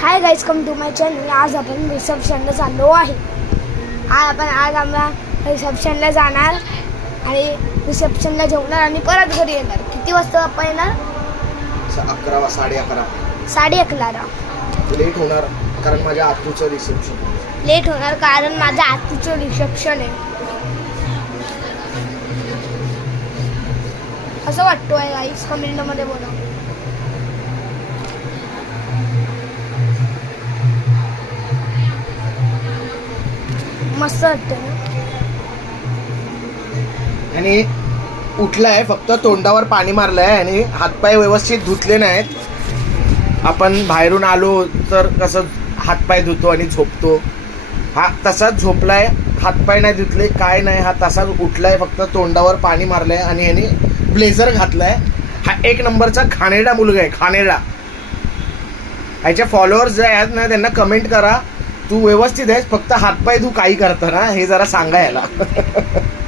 High guys, come to my channel. आज आपण रिसेप्शनला चाललो आहे. आज आम्हाला रिसेप्शनला जाणार आणि रिसेप्शनला जेवणार आणि परत घरी येणार. किती वाजता आपण येणार? 11 11:30. 11:30 लेट होणार कारण माझ्या आतूचं रिसेप्शन. लेट होणार कारण माझ्या आतूचं रिसेप्शन आहे असं वाटतोय गाईज. कमेंटमध्ये बोला. मस्त वाटतं ना. आणि उठलाय, फक्त तोंडावर पाणी मारलंय आणि हातपाय व्यवस्थित धुतले नाहीत. आपण बाहेरून आलो तर कसं हातपाय धुतो आणि झोपतो, हा तसाच झोपलाय. हातपाय नाही धुतले, काय नाही, हा तसाच उठलाय, फक्त तोंडावर पाणी मारलंय आणि याने ब्लेझर घातलाय. हा एक नंबरचा घाणेरडा मुलगा आहे, घाणेरडा. ह्याचे फॉलोअर्स जे आहेत ना त्यांना कमेंट करा, तू व्यवस्थित आहेस, फक्त हातपाय तू काही करतो ना हे जरा सांगा याला.